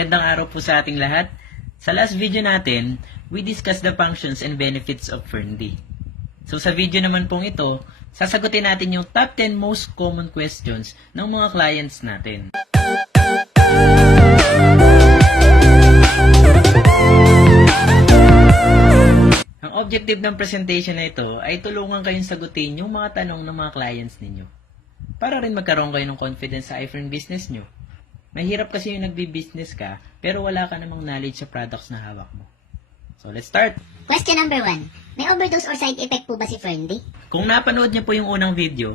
Magandang araw po sa ating lahat. Sa last video natin, we discussed the functions and benefits of Ferndy. So sa video naman pong ito, sasagutin natin yung top 10 most common questions ng mga clients natin. Ang objective ng presentation na ito ay tulungan kayong sagutin yung mga tanong ng mga clients ninyo. Para rin magkaroon kayo ng confidence sa iFern business nyo. Mahirap kasi yung nagbi-business ka, pero wala ka namang knowledge sa products na hawak mo. So, let's start! Question number 1. May overdose or side effect po ba si Ferndy? Kung napanood niyo po yung unang video,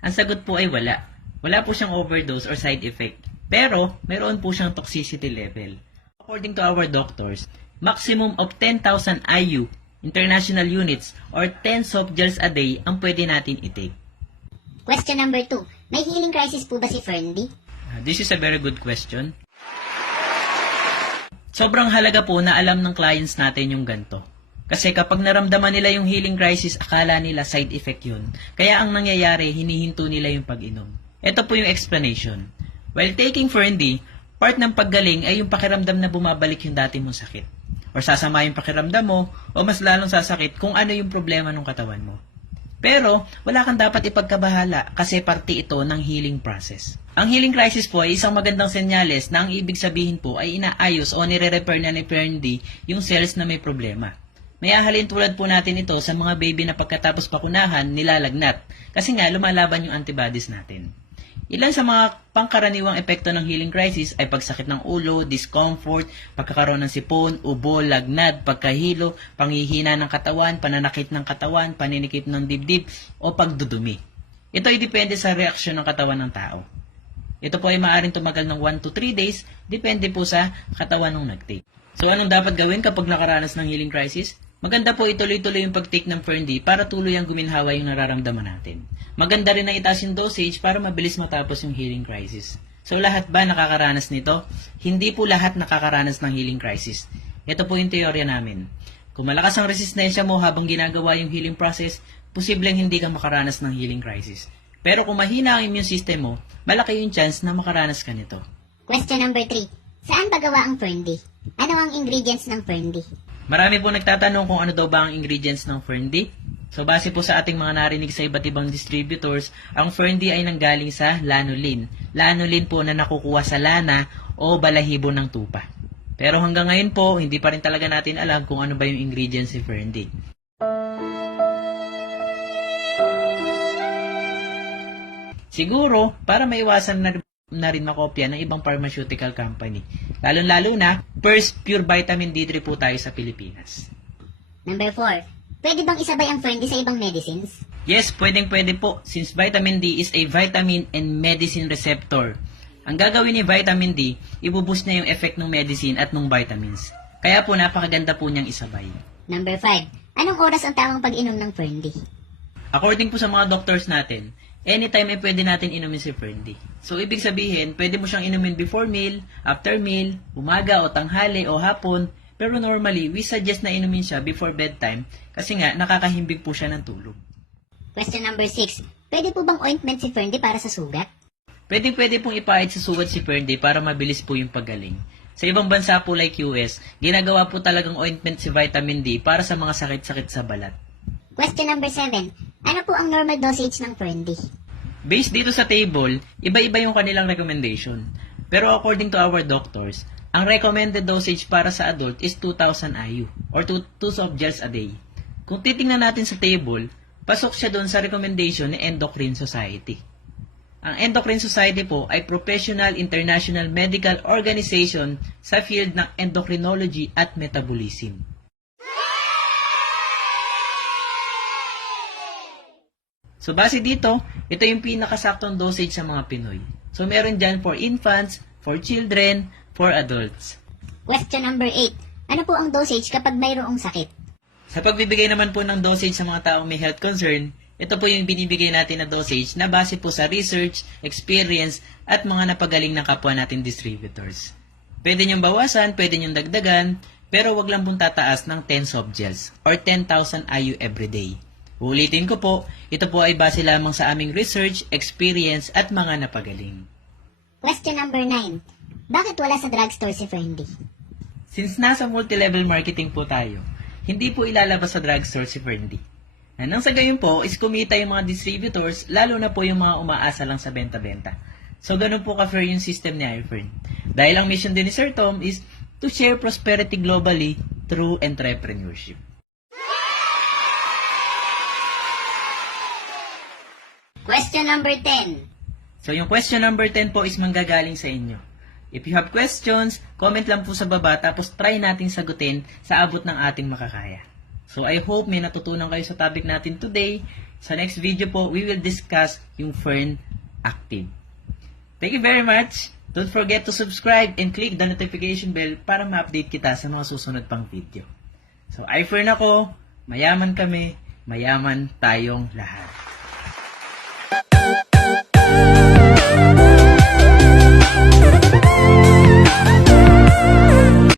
ang sagot po ay wala. Wala po siyang overdose or side effect. Pero, meron po siyang toxicity level. According to our doctors, maximum of 10,000 IU, international units, or 10 soft gels a day ang pwede natin i-take. Question number 2. May healing crisis po ba si Ferndy? This is a very good question. Sobrang halaga po na alam ng clients natin yung ganito. Kasi kapag naramdaman nila yung healing crisis, akala nila side effect yun. Kaya ang nangyayari, hinihinto nila yung pag-inom. Ito po yung explanation. While taking Ferndy, part ng paggaling ay yung pakiramdam na bumabalik yung dati mong sakit. Or sasama yung pakiramdam mo, o mas lalong sasakit kung ano yung problema ng katawan mo. Pero, wala kang dapat ipagkabahala kasi parte ito ng healing process. Ang healing crisis po ay isang magandang senyales na ang ibig sabihin po ay inaayos o nire-repair na ni Ferndy yung cells na may problema. May ahalin tulad po natin ito sa mga baby na pagkatapos pakunahan, nilalagnat. Kasi nga, lumalaban yung antibodies natin. Ilan sa mga pangkaraniwang epekto ng healing crisis ay pagsakit ng ulo, discomfort, pagkakaroon ng sipon, ubo, lagnat, pagkahilo, panghihina ng katawan, pananakit ng katawan, paninikip ng dibdib, o pagdudumi. Ito ay depende sa reaksyon ng katawan ng tao. Ito po ay maaaring tumagal ng 1 to 3 days, depende po sa katawan ng nag-take. So anong dapat gawin kapag nakaranas ng healing crisis? Maganda po ituloy-tuloy yung pag-take ng Ferndy para tuluyang guminhawa yung nararamdaman natin. Maganda rin na itaas yung dosage para mabilis matapos yung healing crisis. So lahat ba nakakaranas nito? Hindi po lahat nakakaranas ng healing crisis. Ito po yung teorya namin. Kung malakas ang resistensya mo habang ginagawa yung healing process, posibleng hindi ka makaranas ng healing crisis. Pero kung mahina ang immune system mo, malaki yung chance na makaranas ka nito. Question number 3. Saan ba gawa ang Ferndy? Ano ang ingredients ng Ferndy? Marami po nagtatanong kung ano daw ba ang ingredients ng Ferndy. So base po sa ating mga narinig sa iba't ibang distributors, ang Ferndy ay nanggaling sa lanolin. Lanolin po na nakukuha sa lana o balahibo ng tupa. Pero hanggang ngayon po, hindi pa rin talaga natin alam kung ano ba yung ingredients ni Ferndy. Siguro, para maiwasan na rin makopya ng ibang pharmaceutical company. Lalo-lalo na, first pure vitamin D3 po tayo sa Pilipinas. Number 4. Pwede bang isabay ang Ferndy sa ibang medicines? Yes, pwede po since vitamin D is a vitamin and medicine receptor. Ang gagawin ni vitamin D, ibuboost niya yung effect ng medicine at ng vitamins. Kaya po napakaganda po niyang isabay. Number 5. Anong oras ang tamang pag-inom ng Ferndy? According po sa mga doctors natin, anytime ay pwede natin inumin si Ferndy. So, ibig sabihin, pwede mo siyang inumin before meal, after meal, umaga o tanghali o hapon. Pero normally, we suggest na inumin siya before bedtime kasi nga, nakakahimbing po siya ng tulog. Question number 6. Pwede po bang ointment si Ferndy para sa sugat? Pwede pong ipahid sa sugat si Ferndy para mabilis po yung paggaling. Sa ibang bansa po like US, ginagawa po talagang ointment si vitamin D para sa mga sakit-sakit sa balat. Question number 7. Ano po ang normal dosage ng Ferndy? Based dito sa table, iba-iba yung kanilang recommendation. Pero according to our doctors, ang recommended dosage para sa adult is 2,000 IU or 2 soft gels a day. Kung titingnan natin sa table, pasok siya doon sa recommendation ni Endocrine Society. Ang Endocrine Society po ay professional international medical organization sa field ng endocrinology at metabolism. So, base dito, ito yung pinakasaktong dosage sa mga Pinoy. So, meron dyan for infants, for children, for adults. Question number 8. Ano po ang dosage kapag mayroong sakit? Sa pagbibigay naman po ng dosage sa mga taong may health concern, ito po yung binibigay natin na dosage na base po sa research, experience, at mga napagaling ng kapwa natin distributors. Pwede niyong bawasan, pwede niyong dagdagan, pero wag lang pong tataas ng 10 soft gels or 10,000 IU every day. Uulitin ko po, ito po ay base lamang sa aming research, experience at mga napagaling. Question number 9. Bakit wala sa drugstore si Ferndy? Since nasa multi-level marketing po tayo, hindi po ilalabas sa drugstore si Ferndy. Nang sa gayon po is kumita yung mga distributors, lalo na po yung mga umaasa lang sa benta-benta. So ganun po ka-fair yung system ni iFern. Dahil ang mission din ni Sir Tom is to share prosperity globally through entrepreneurship. Question number 10. So yung question number 10 po is manggagaling sa inyo. If you have questions, comment lang po sa baba tapos try nating sagutin sa abot ng ating makakaya. So I hope may natutunan kayo sa topic natin today. Sa next video po, we will discuss yung Fern Active. Thank you very much. Don't forget to subscribe and click the notification bell para ma-update kita sa mga susunod pang video. So iFern ako, mayaman kami, mayaman tayong lahat.